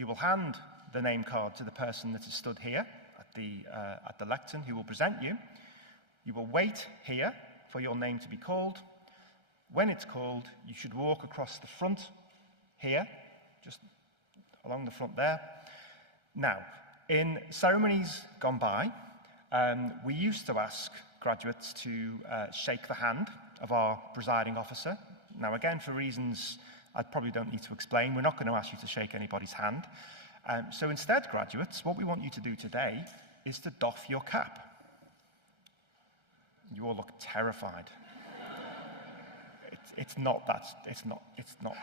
You will hand the name card to the person that is stood here at the lectern who will present you. You will wait here for your name to be called. When it's called, you should walk across the front here, just along the front there. Now, in ceremonies gone by, we used to ask graduates to shake the hand of our presiding officer. Now, again, for reasons I probably don't need to explain, we're not going to ask you to shake anybody's hand. So instead, graduates, what we want you to do today is to doff your cap. You all look terrified. It's not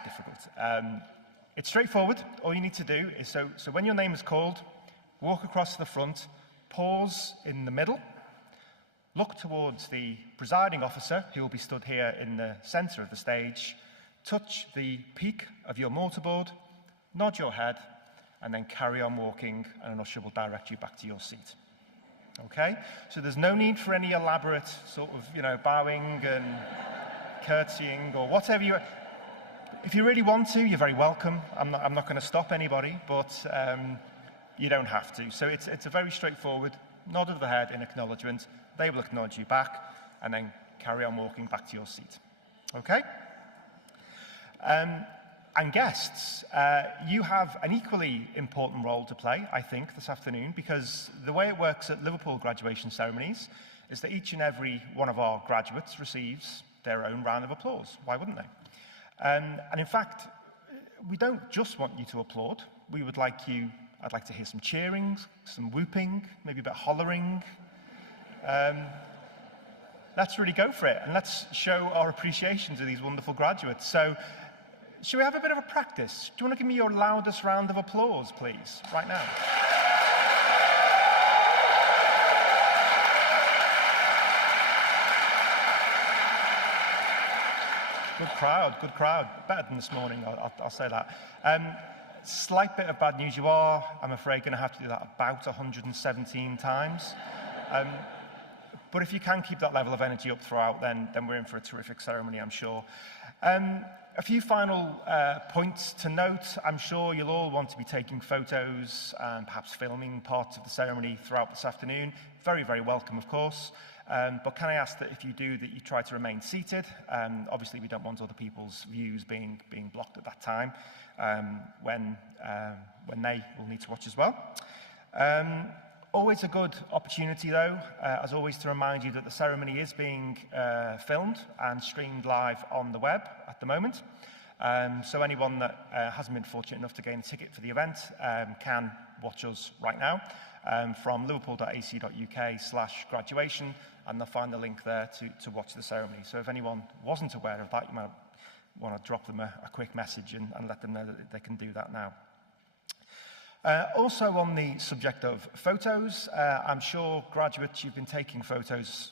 difficult. It's straightforward. All you need to do is, so when your name is called, walk across the front, pause in the middle, look towards the presiding officer, who will be stood here in the center of the stage, touch the peak of your mortarboard, nod your head, and then carry on walking, and an usher will direct you back to your seat. Okay? So there's no need for any elaborate sort of, bowing and curtsying or whatever you... If you really want to, you're very welcome. I'm not going to stop anybody, but you don't have to. So it's a very straightforward nod of the head in acknowledgement. They will acknowledge you back, and then carry on walking back to your seat. Okay? And guests, you have an equally important role to play, I think, this afternoon, because the way it works at Liverpool graduation ceremonies is that each and every one of our graduates receives their own round of applause. Why wouldn't they? And in fact, we don't just want you to applaud. I'd like to hear some cheering, some whooping, maybe a bit of hollering. Let's really go for it, and let's show our appreciation to these wonderful graduates. So, should we have a bit of a practice? Do you want to give me your loudest round of applause, please, right now? Good crowd. Better than this morning, I'll say that. Slight bit of bad news. You are, I'm afraid, going to have to do that about 117 times. But if you can keep that level of energy up throughout, then we're in for a terrific ceremony, I'm sure. A few final points to note. I'm sure you'll all want to be taking photos and perhaps filming parts of the ceremony throughout this afternoon. Very, very welcome, of course. But can I ask that if you do, that you try to remain seated? Obviously, we don't want other people's views being blocked at that time when they will need to watch as well. Always a good opportunity, though, as always, to remind you that the ceremony is being filmed and streamed live on the web at the moment. So anyone that hasn't been fortunate enough to gain a ticket for the event can watch us right now from liverpool.ac.uk/graduation, and they'll find the link there to watch the ceremony. So if anyone wasn't aware of that, you might want to drop them a quick message and let them know that they can do that now. Also on the subject of photos, I'm sure graduates, you've been taking photos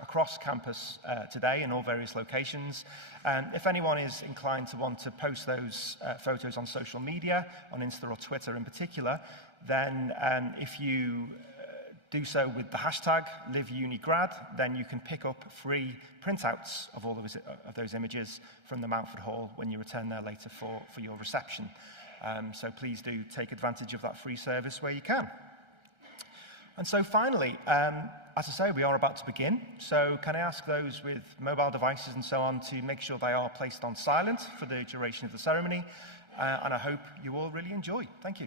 across campus today in all various locations. If anyone is inclined to want to post those photos on social media, on Insta or Twitter in particular, then if you do so with the hashtag LiveUniGrad, then you can pick up free printouts of all of those images from the Mountford Hall when you return there later for your reception. So please do take advantage of that free service where you can. And so finally, as I say, we are about to begin. So can I ask those with mobile devices and so on to make sure they are placed on silent for the duration of the ceremony. And I hope you all really enjoy. Thank you.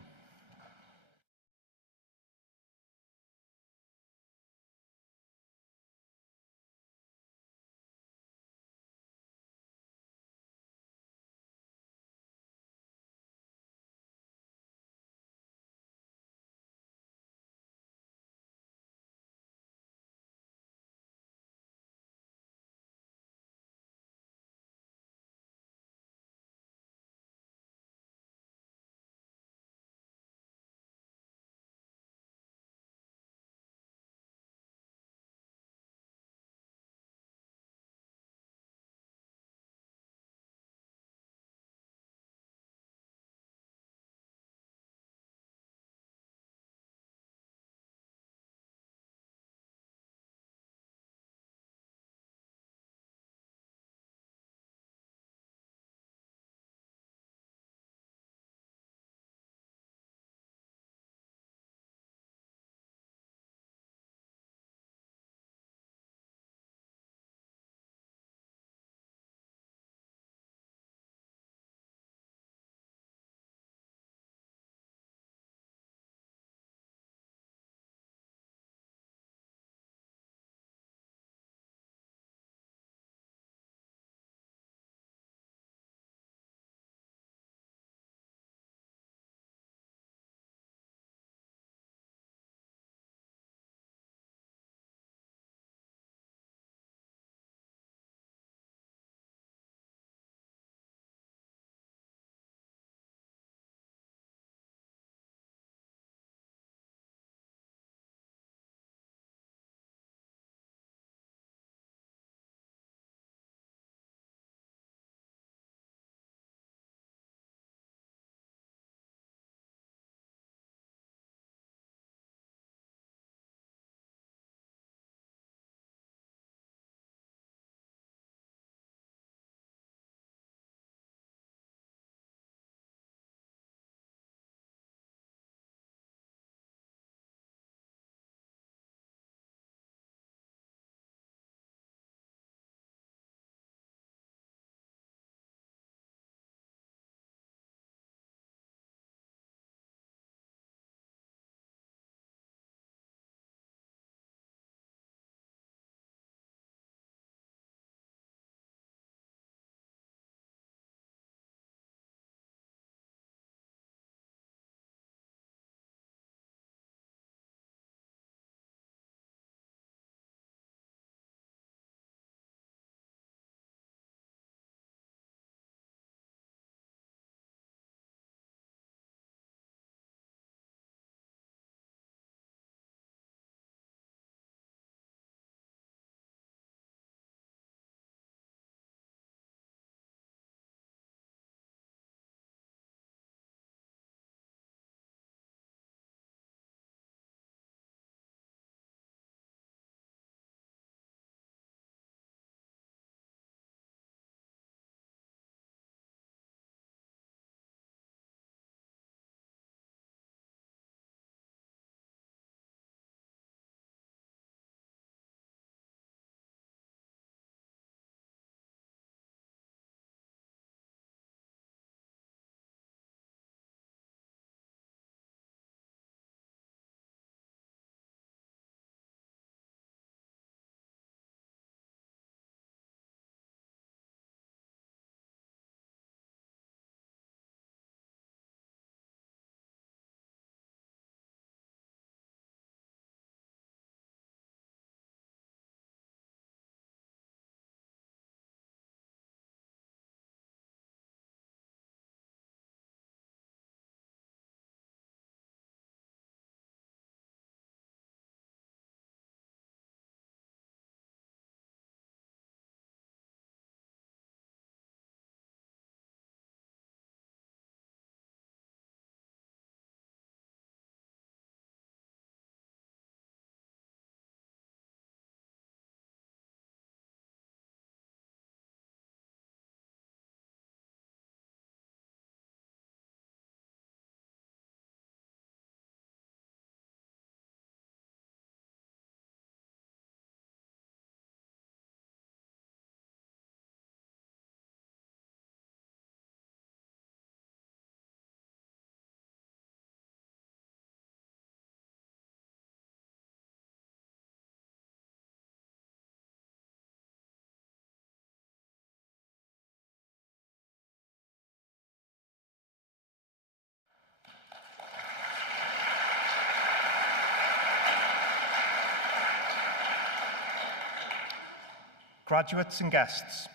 Graduates and guests,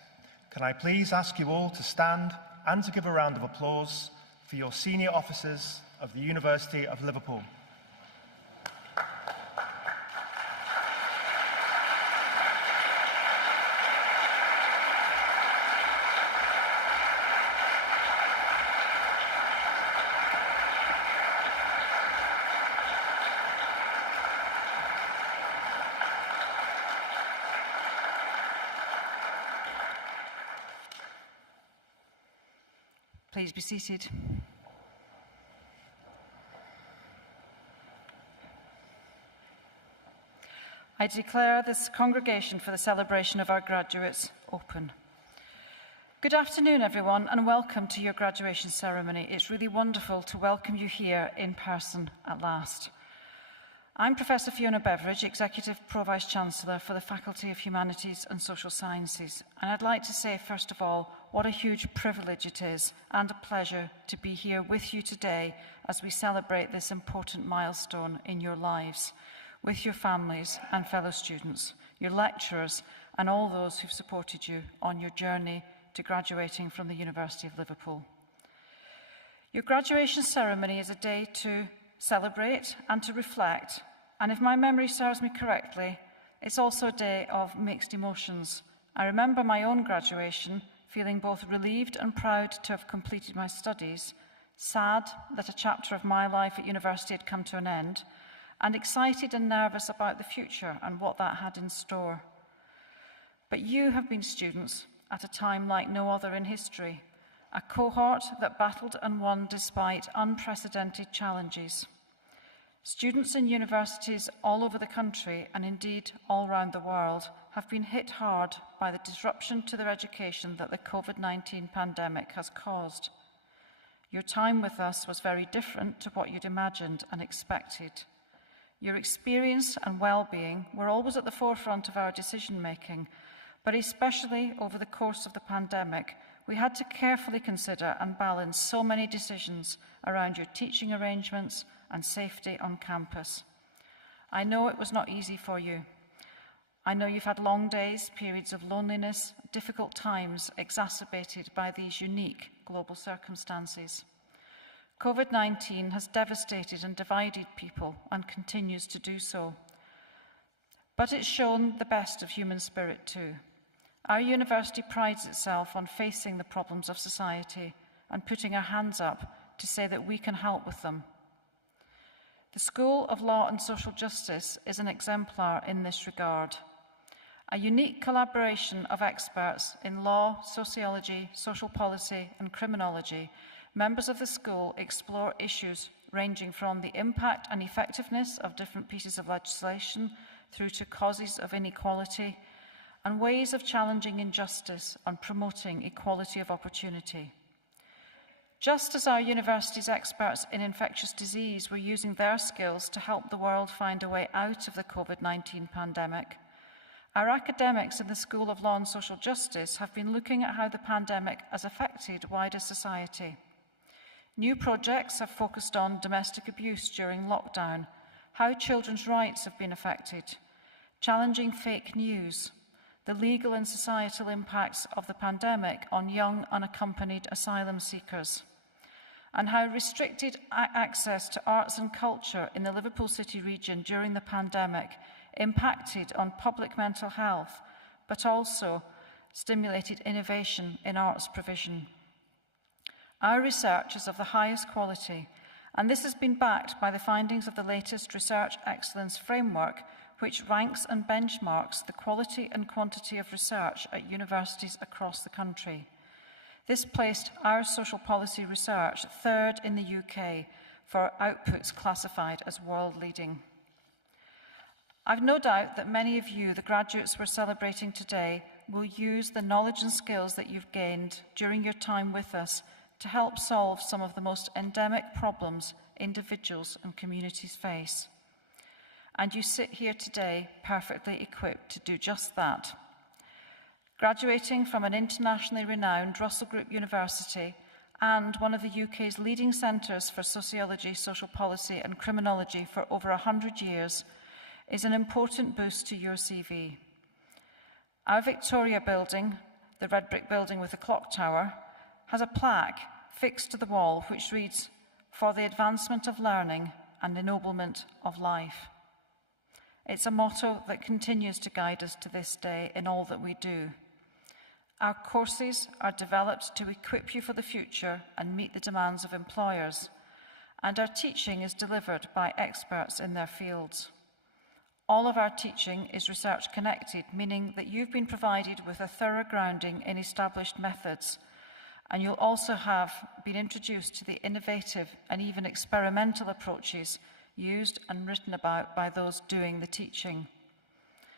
can I please ask you all to stand and to give a round of applause for your senior officers of the University of Liverpool. Please be seated. I declare this congregation for the celebration of our graduates open. Good afternoon, everyone, and welcome to your graduation ceremony. It's really wonderful to welcome you here in person at last. I'm Professor Fiona Beveridge, Executive Pro-Vice-Chancellor for the Faculty of Humanities and Social Sciences, and I'd like to say, first of all, what a huge privilege it is and a pleasure to be here with you today as we celebrate this important milestone in your lives, with your families and fellow students, your lecturers, and all those who've supported you on your journey to graduating from the University of Liverpool. Your graduation ceremony is a day to celebrate and to reflect, and if my memory serves me correctly, it's also a day of mixed emotions. I remember my own graduation feeling both relieved and proud to have completed my studies, sad that a chapter of my life at university had come to an end, and excited and nervous about the future and what that had in store. But you have been students at a time like no other in history, a cohort that battled and won despite unprecedented challenges. Students in universities all over the country, and indeed all around the world, have been hit hard by the disruption to their education that the COVID-19 pandemic has caused. Your time with us was very different to what you'd imagined and expected. Your experience and well-being were always at the forefront of our decision-making, but especially over the course of the pandemic, we had to carefully consider and balance so many decisions around your teaching arrangements and safety on campus. I know it was not easy for you. I know you've had long days, periods of loneliness, difficult times exacerbated by these unique global circumstances. COVID-19 has devastated and divided people and continues to do so. But it's shown the best of human spirit too. Our university prides itself on facing the problems of society and putting our hands up to say that we can help with them. The School of Law and Social Justice is an exemplar in this regard. A unique collaboration of experts in law, sociology, social policy, and criminology, members of the school explore issues ranging from the impact and effectiveness of different pieces of legislation through to causes of inequality and ways of challenging injustice and promoting equality of opportunity. Just as our university's experts in infectious disease were using their skills to help the world find a way out of the COVID-19 pandemic, our academics in the School of Law and Social Justice have been looking at how the pandemic has affected wider society. New projects have focused on domestic abuse during lockdown, how children's rights have been affected, challenging fake news, the legal and societal impacts of the pandemic on young unaccompanied asylum seekers, and how restricted access to arts and culture in the Liverpool City region during the pandemic impacted on public mental health, but also stimulated innovation in arts provision. Our research is of the highest quality, and this has been backed by the findings of the latest Research Excellence Framework, which ranks and benchmarks the quality and quantity of research at universities across the country. This placed our social policy research third in the UK for outputs classified as world-leading. I've no doubt that many of you, the graduates we're celebrating today, will use the knowledge and skills that you've gained during your time with us to help solve some of the most endemic problems individuals and communities face. And you sit here today perfectly equipped to do just that. Graduating from an internationally renowned Russell Group University and one of the UK's leading centres for sociology, social policy and criminology for over 100 years is an important boost to your CV. Our Victoria building, the red brick building with the clock tower, has a plaque fixed to the wall which reads, "For the advancement of learning and ennoblement of life." It's a motto that continues to guide us to this day in all that we do. Our courses are developed to equip you for the future and meet the demands of employers, and our teaching is delivered by experts in their fields. All of our teaching is research connected, meaning that you've been provided with a thorough grounding in established methods, and you'll also have been introduced to the innovative and even experimental approaches used and written about by those doing the teaching.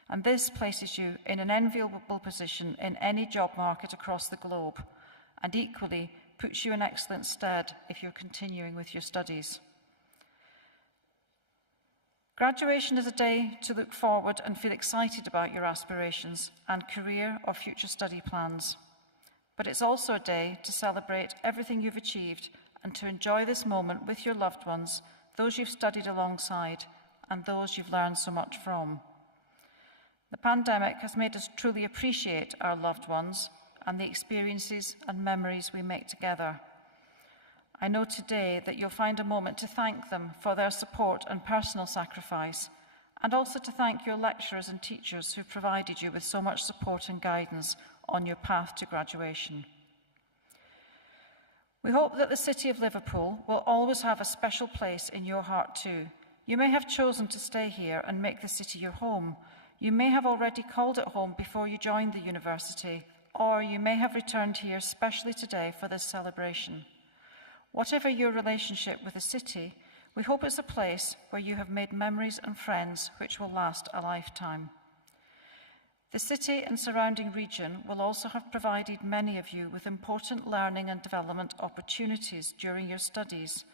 And this places you in an enviable position in any job market across the globe, and equally puts you in excellent stead if you're continuing with your studies. Graduation is a day to look forward and feel excited about your aspirations and career or future study plans. But it's also a day to celebrate everything you've achieved and to enjoy this moment with your loved ones, those you've studied alongside, and those you've learned so much from. The pandemic has made us truly appreciate our loved ones and the experiences and memories we make together. I know today that you'll find a moment to thank them for their support and personal sacrifice, and also to thank your lecturers and teachers who provided you with so much support and guidance on your path to graduation. We hope that the city of Liverpool will always have a special place in your heart too. You may have chosen to stay here and make the city your home. You may have already called it home before you joined the university, or you may have returned here specially today for this celebration. Whatever your relationship with the city, we hope it's a place where you have made memories and friends which will last a lifetime. The city and surrounding region will also have provided many of you with important learning and development opportunities during your studies,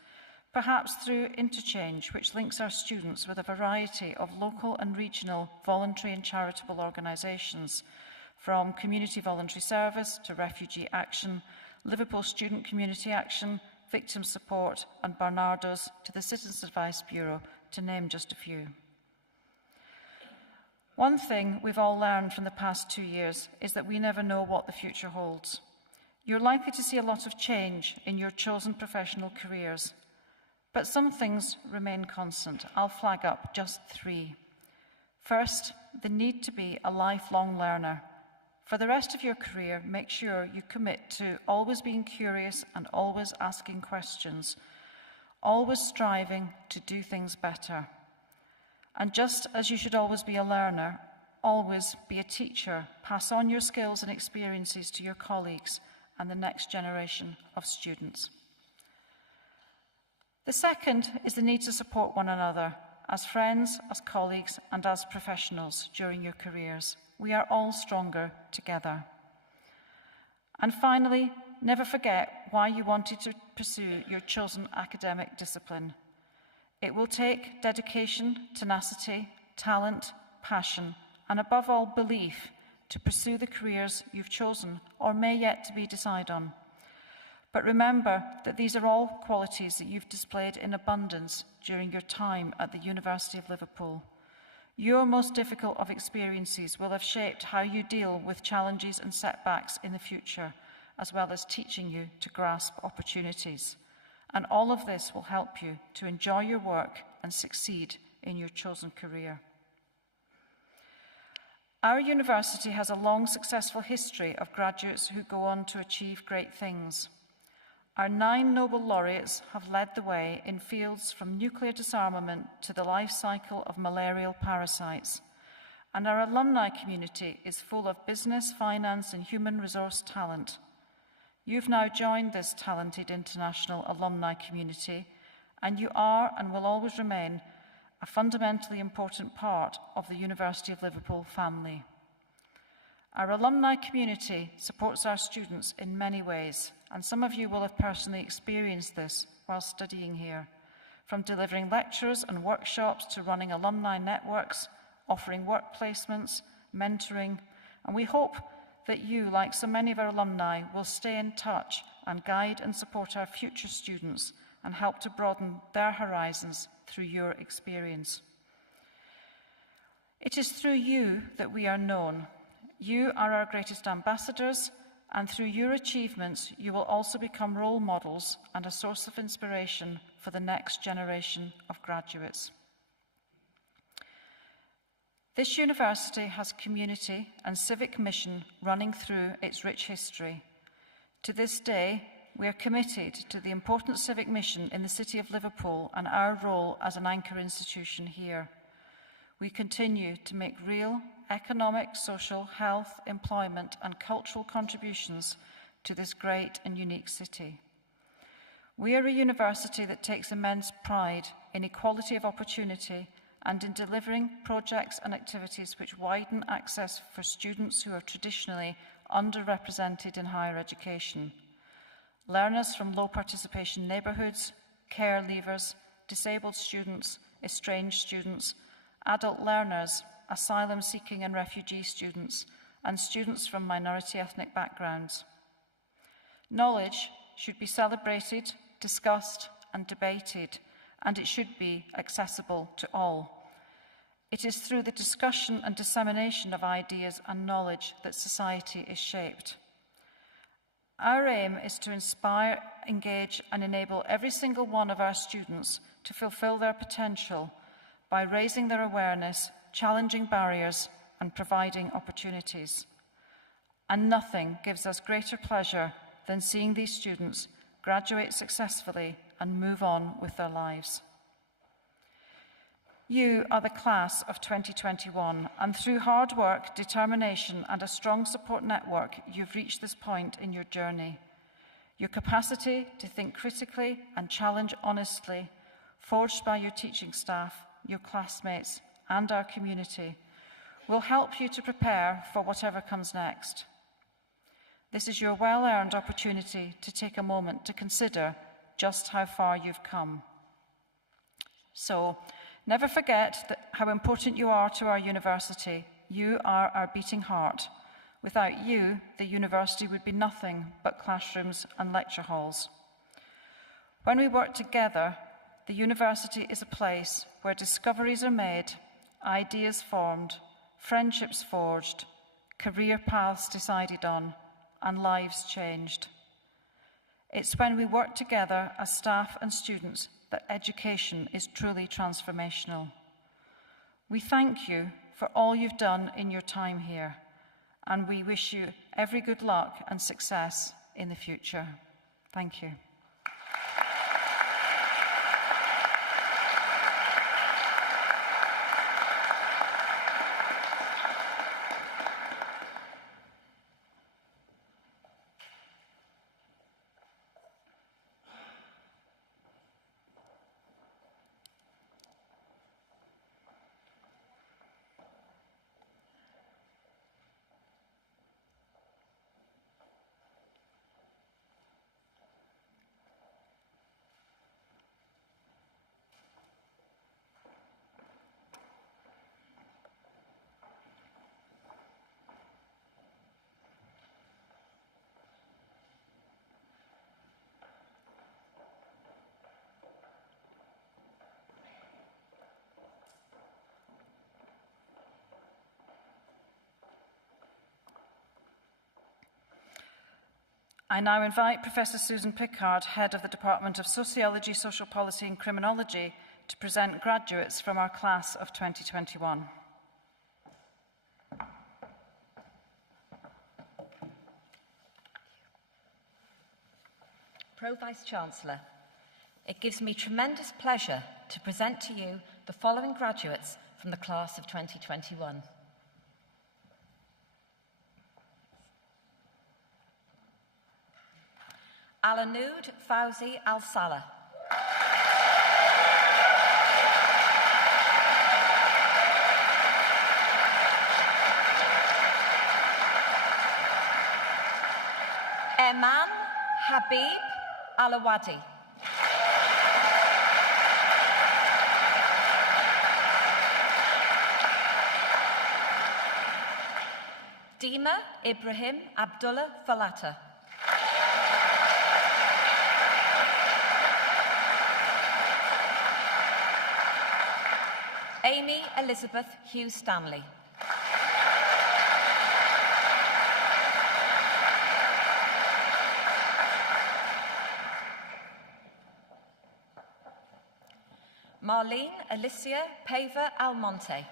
perhaps through interchange, which links our students with a variety of local and regional voluntary and charitable organisations, from Community Voluntary Service to Refugee Action, Liverpool Student Community Action, Victim Support, and Barnardo's to the Citizens Advice Bureau, to name just a few. One thing we've all learned from the past 2 years is that we never know what the future holds. You're likely to see a lot of change in your chosen professional careers, but some things remain constant. I'll flag up just 3. First, the need to be a lifelong learner. For the rest of your career, make sure you commit to always being curious and always asking questions, always striving to do things better. And just as you should always be a learner, always be a teacher. Pass on your skills and experiences to your colleagues and the next generation of students. The second is the need to support one another as friends, as colleagues, and as professionals during your careers. We are all stronger together. And finally, never forget why you wanted to pursue your chosen academic discipline. It will take dedication, tenacity, talent, passion, and above all, belief to pursue the careers you've chosen or may yet to be decided on. But remember that these are all qualities that you've displayed in abundance during your time at the University of Liverpool. Your most difficult of experiences will have shaped how you deal with challenges and setbacks in the future, as well as teaching you to grasp opportunities. And all of this will help you to enjoy your work and succeed in your chosen career. Our university has a long, successful history of graduates who go on to achieve great things. Our 9 Nobel laureates have led the way in fields from nuclear disarmament to the life cycle of malarial parasites. And our alumni community is full of business, finance, and human resource talent. You've now joined this talented international alumni community, and you are and will always remain a fundamentally important part of the University of Liverpool family. Our alumni community supports our students in many ways, and some of you will have personally experienced this while studying here, from delivering lectures and workshops to running alumni networks, offering work placements, mentoring, and we hope that you, like so many of our alumni, will stay in touch and guide and support our future students and help to broaden their horizons through your experience. It is through you that we are known. You are our greatest ambassadors, and through your achievements, you will also become role models and a source of inspiration for the next generation of graduates. This university has community and civic mission running through its rich history. To this day, we are committed to the important civic mission in the city of Liverpool and our role as an anchor institution here. We continue to make real economic, social, health, employment, and cultural contributions to this great and unique city. We are a university that takes immense pride in equality of opportunity and in delivering projects and activities which widen access for students who are traditionally underrepresented in higher education. Learners from low participation neighbourhoods, care leavers, disabled students, estranged students, adult learners, asylum-seeking and refugee students, and students from minority ethnic backgrounds. Knowledge should be celebrated, discussed, and debated, and it should be accessible to all. It is through the discussion and dissemination of ideas and knowledge that society is shaped. Our aim is to inspire, engage, and enable every single one of our students to fulfill their potential by raising their awareness, challenging barriers, and providing opportunities. And nothing gives us greater pleasure than seeing these students graduate successfully and move on with their lives. You are the class of 2021, and through hard work, determination, and a strong support network, you've reached this point in your journey. Your capacity to think critically and challenge honestly, forged by your teaching staff, your classmates, and our community, will help you to prepare for whatever comes next. This is your well-earned opportunity to take a moment to consider just how far you've come. So, never forget how important you are to our university. You are our beating heart. Without you, the university would be nothing but classrooms and lecture halls. When we work together, the university is a place where discoveries are made, ideas formed, friendships forged, career paths decided on, and lives changed. It's when we work together as staff and students that education is truly transformational. We thank you for all you've done in your time here, and we wish you every good luck and success in the future. Thank you. I now invite Professor Susan Pickard, Head of the Department of Sociology, Social Policy and Criminology, to present graduates from our class of 2021. Pro-Vice-Chancellor, it gives me tremendous pleasure to present to you the following graduates from the class of 2021. Alanud Fauzi Al-Salah. Eman Habib Alawadi. Dima Ibrahim Abdullah Falata. Amy Elizabeth Hughes Stanley. Marlene Alicia Pava Almonte.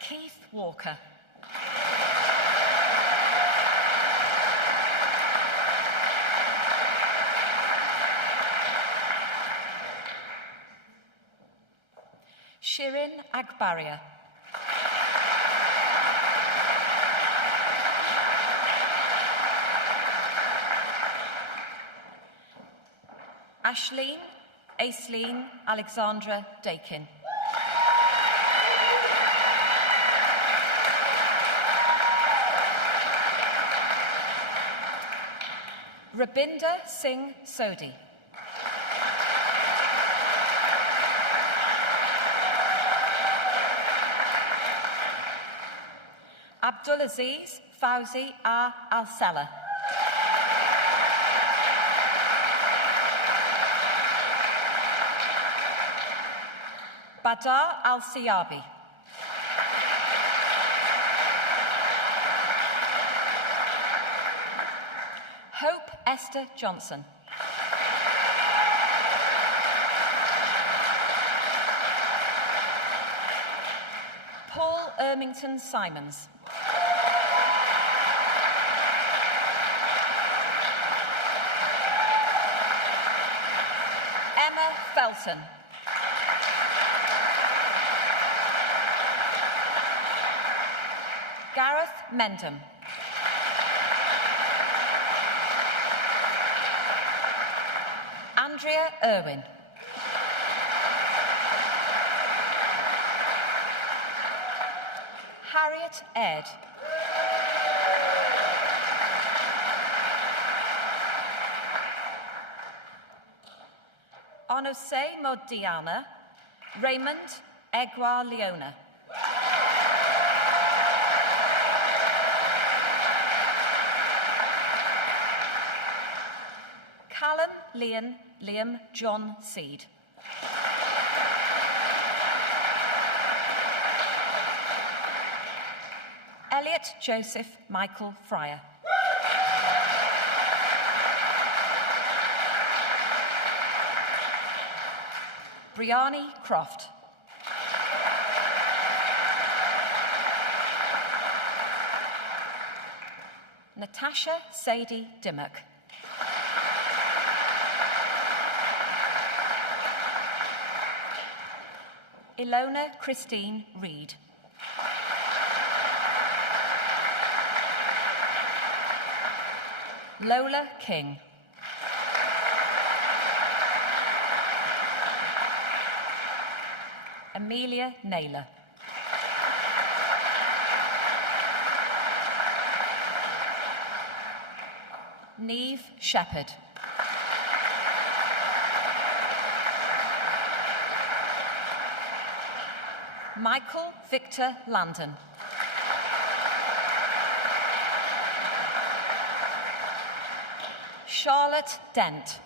Keith Walker. Shirin Agbaria. Ashleen Aisleen Alexandra Dakin. Rabinder Singh Sodhi. Abdulaziz Fauzi Al-Sala. Badar Al-Siyabi. Hope Esther Johnson. Paul Ermington Simons. Emma Felton. Gareth Mendham. Andrea Irwin. Harriet Ed. Onose Modiana. Raymond Egwa Leona. Callum Liam John Seed. Elliot Joseph Michael Fryer. Brianni Croft. Natasha Sadie Dimmock. Ilona Christine Reed. Lola King. Amelia Naylor. Neve Shepherd. Michael Victor Landon. Charlotte Dent.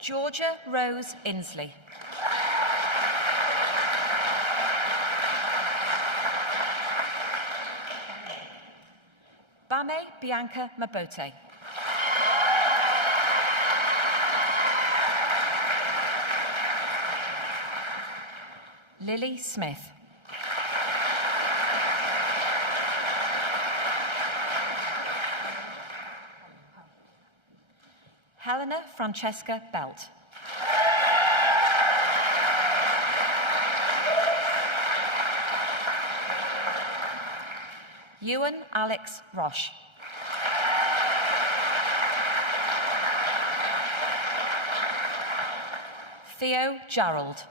Georgia Rose Inslee. Bame Bianca Mabote. Lily Smith. Helena Francesca Belt. Ewan Alex Roche. Theo Gerald.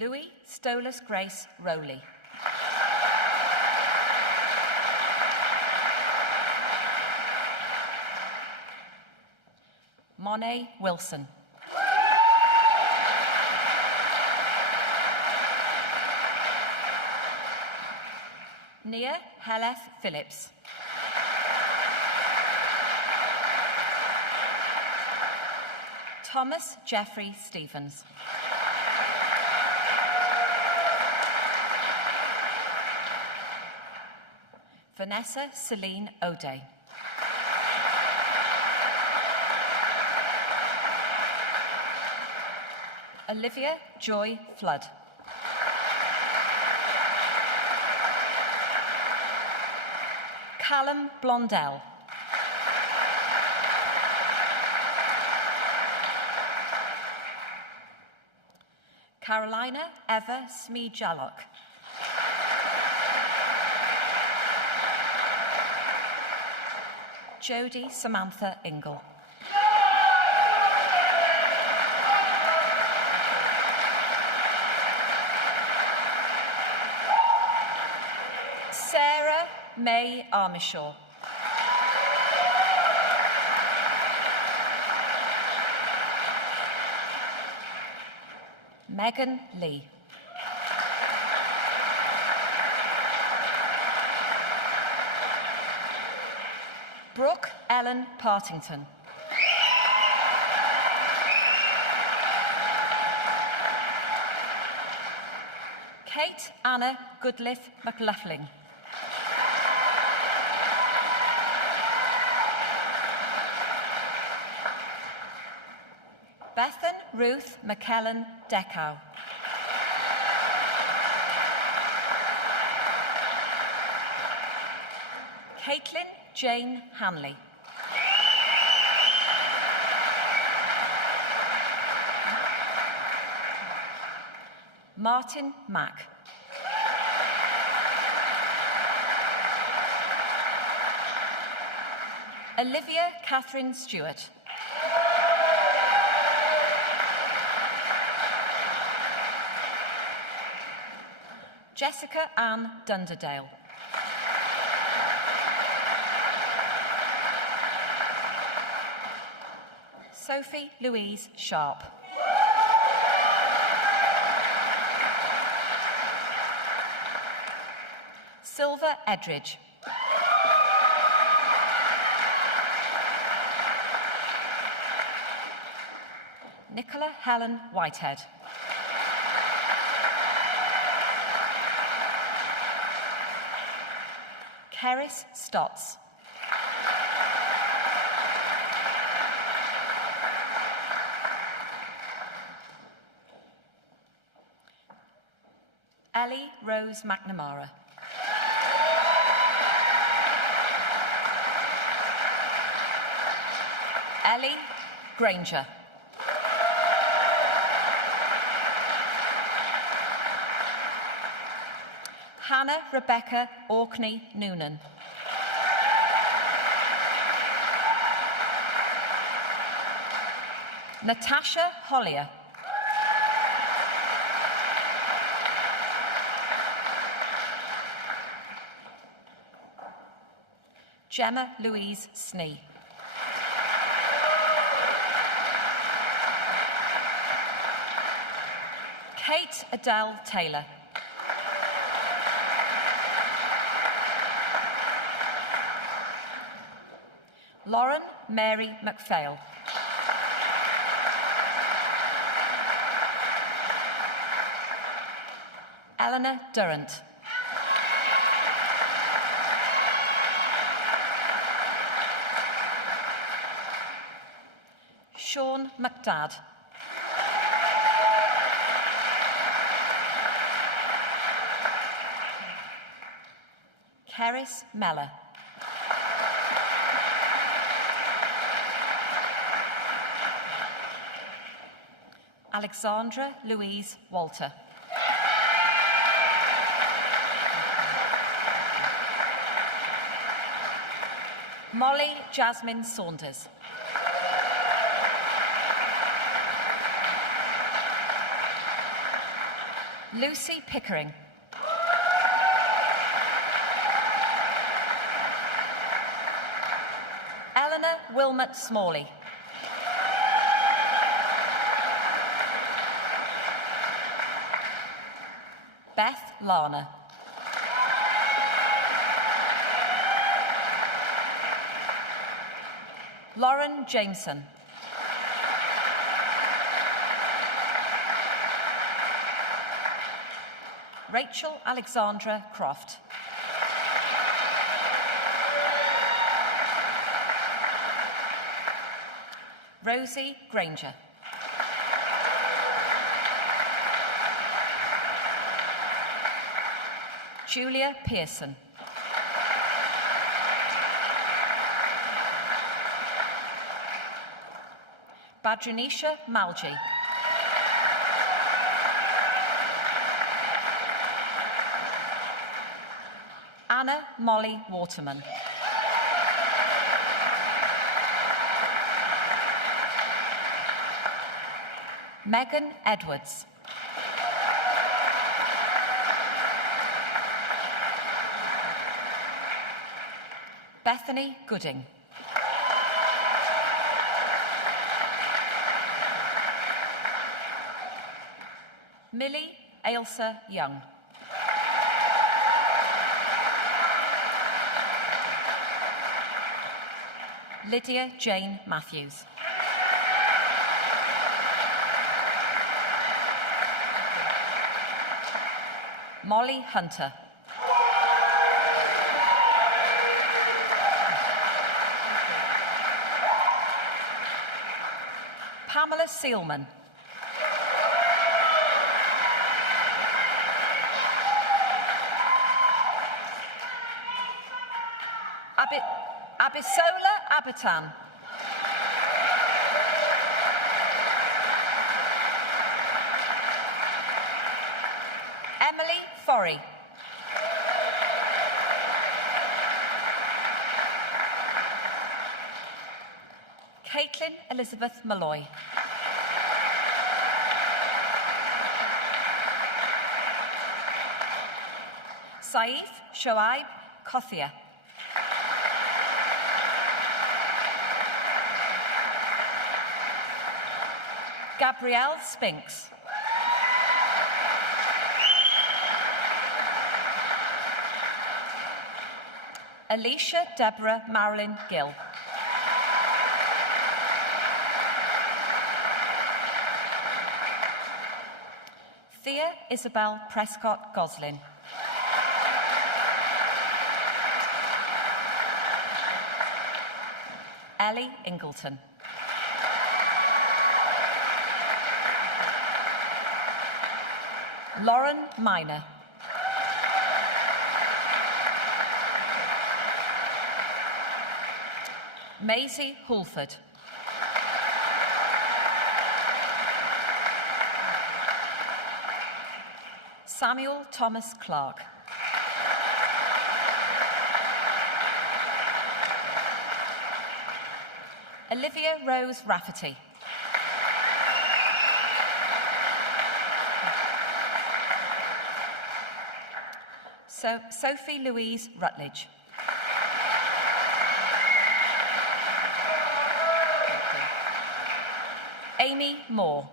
Louis Stolas Grace Rowley. Monet Wilson. Nia Heleth Phillips. Thomas Jeffrey Stevens. Vanessa Celine O'Day. Olivia Joy Flood. Callum Blondell. Carolina Eva Smee-Jallock. Jodie Samantha Ingle. Sarah May Armishaw. Megan Lee. Brooke Ellen Partington. Kate Anna Goodliffe McLaughlin. Bethan Ruth McKellen Decow. Caitlin Jane Hanley. Martin Mack. Olivia Catherine Stewart. Jessica Ann Dunderdale. Sophie Louise Sharp. Silva Edridge. Nicola Helen Whitehead. Keris Stotts. Ellie Rose McNamara. Ellie Granger. Hannah Rebecca Orkney Noonan. Natasha Hollier. Gemma Louise Snee. Kate Adele Taylor. Lauren Mary McPhail. Eleanor Durrant. Sean McDad. Keris Meller. Alexandra Louise Walter. Molly Jasmine Saunders. Lucy Pickering. Eleanor Wilmot Smalley. Beth Lana. Lauren Jameson. Rachel Alexandra Croft. Rosie Granger. Julia Pearson. Badrunisha Malji. Anna Molly Waterman. Megan Edwards. Bethany Gooding. Millie Ailsa Young. Lydia Jane Matthews. Molly Hunter. Pamela Seelman. Abisola Abatan. Emily Forry. Caitlin Elizabeth Malloy. Saif Shoaib Kothia. Gabrielle Spinks. Alicia Deborah Marilyn Gill. Thea Isabel Prescott Goslin. Ellie Ingleton. Lauren Miner. Maisie Hulford. Samuel Thomas Clark. Olivia Rose Rafferty. Sophie Louise Rutledge. Amy Moore.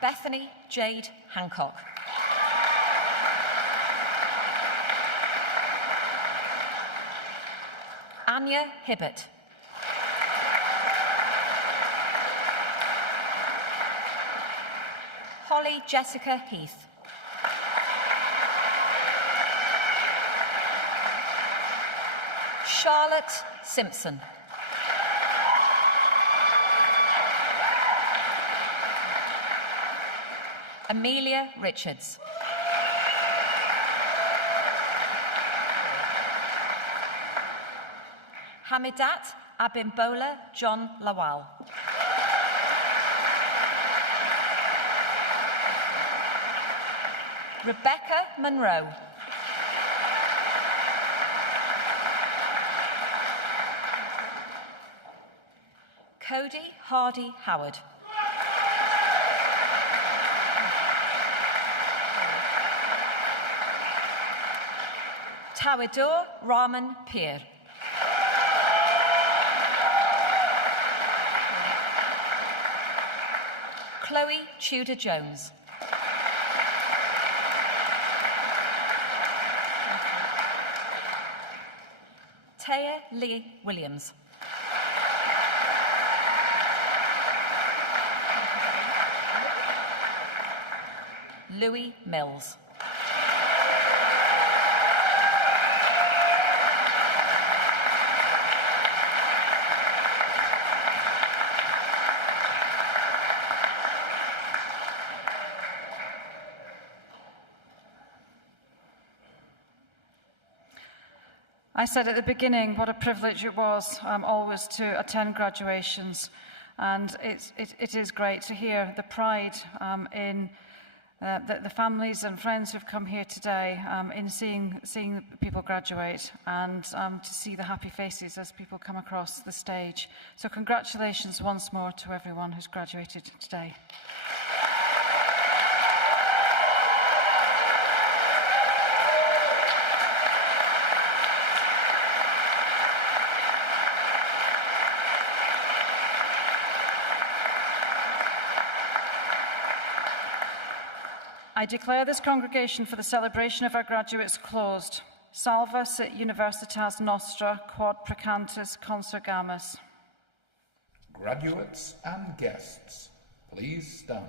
Bethany Jade Hancock. Anya Hibbert. Holly Jessica Heath. Charlotte Simpson. Amelia Richards. Hamidat Abimbola John Lawal. Rebecca Monroe. Cody Hardy Howard. Tawidur Rahman Peer. Chloe Tudor-Jones. Taya Lee Williams. Louis Mills. I said at the beginning what a privilege it was always to attend graduations, and it is great to hear the pride in the families and friends who've come here today in seeing people graduate, and to see the happy faces as people come across the stage. So congratulations once more to everyone who's graduated today. I declare this congregation for the celebration of our graduates closed. Salva sit universitas nostra quod precantus consurgamus. Graduates and guests, please stand.